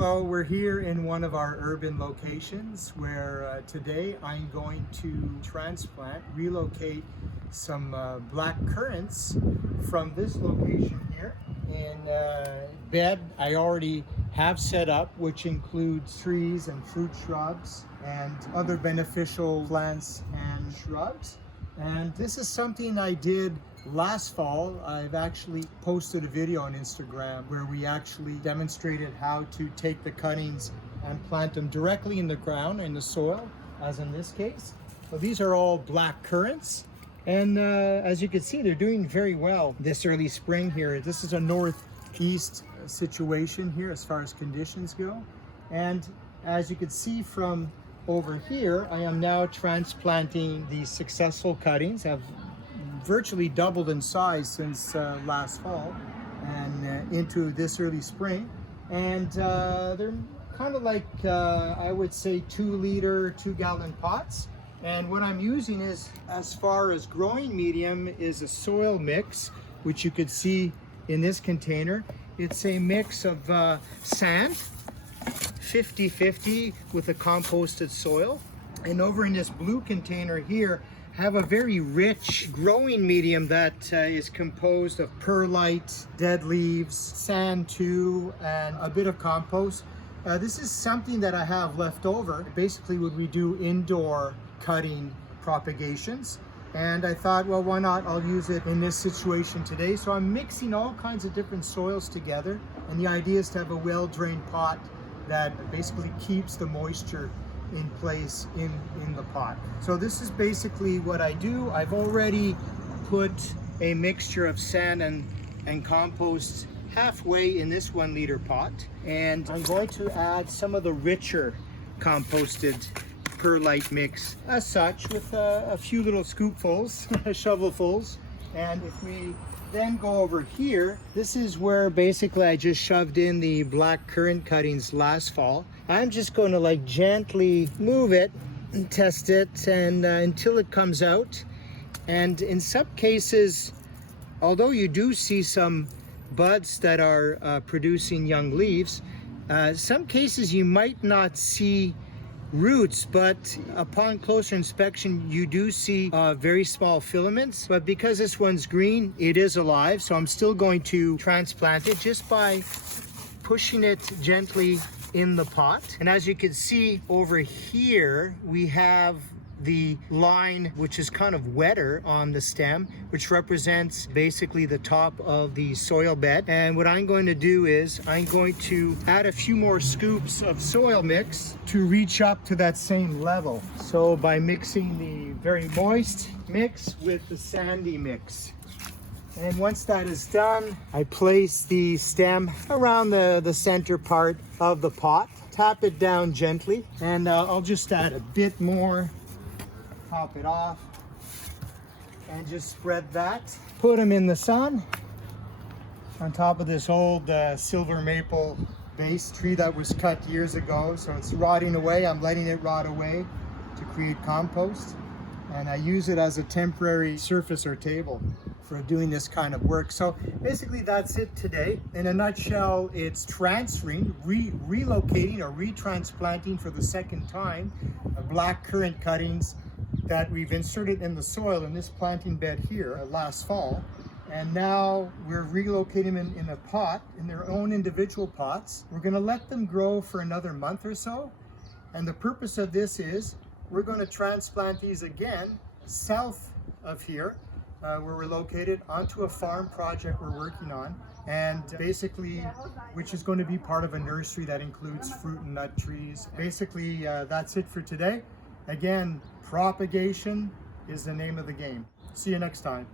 Hello, we're here in one of our urban locations where today I'm going to relocate some black currants from this location here in bed I already have set up, which includes trees and fruit shrubs and other beneficial plants and shrubs. And this is something I did last fall. I've actually posted a video on Instagram where we actually demonstrated how to take the cuttings and plant them directly in the ground, in the soil, as in this case. So these are all black currants. And as you can see, they're doing very well this early spring here. This is a northeast situation here as far as conditions go. And as you can see from over here, I am now transplanting these successful cuttings. Have virtually doubled in size since last fall and into this early spring. And they're kind of like, I would say 2-liter, 2-gallon pots. And what I'm using is, as far as growing medium, is a soil mix, which you could see in this container. It's a mix of sand, 50-50 with a composted soil. And over in this blue container here, have a very rich growing medium that is composed of perlite, dead leaves, sand too, and a bit of compost. This is something that I have left over. Basically, would we do indoor cutting propagations? And I thought, well, why not? I'll use it in this situation today. So I'm mixing all kinds of different soils together. And the idea is to have a well-drained pot that basically keeps the moisture in place in the pot. So this is basically what I do. I've already put a mixture of sand and compost halfway in this 1-liter pot. And I'm going to add some of the richer composted perlite mix as such with a few little scoopfuls, shovelfuls. And if we then go over here, this is where basically I just shoved in the black currant cuttings last fall. I'm just going to like gently move it and test it and until it comes out. And in some cases, although you do see some buds that are producing young leaves, some cases you might not see roots, but upon closer inspection you do see very small filaments. But because this one's green, it is alive, so I'm still going to transplant it just by pushing it gently in the pot. And as you can see over here, we have the line which is kind of wetter on the stem, which represents basically the top of the soil bed. And what I'm going to do is I'm going to add a few more scoops of soil mix to reach up to that same level. So by mixing the very moist mix with the sandy mix. And once that is done, I place the stem around the center part of the pot, tap it down gently, and I'll just add a bit more. Top it off and just spread that. Put them in the sun on top of this old silver maple base tree that was cut years ago. So it's rotting away. I'm letting it rot away to create compost. And I use it as a temporary surface or table for doing this kind of work. So basically that's it today. In a nutshell, it's transferring, relocating or retransplanting for the second time black currant cuttings that we've inserted in the soil in this planting bed here last fall. And now we're relocating them in a pot, in their own individual pots. We're gonna let them grow for another month or so. And the purpose of this is we're gonna transplant these again south of here, where we're located, onto a farm project we're working on. And basically, which is going to be part of a nursery that includes fruit and nut trees. Basically, that's it for today. Again, propagation is the name of the game. See you next time.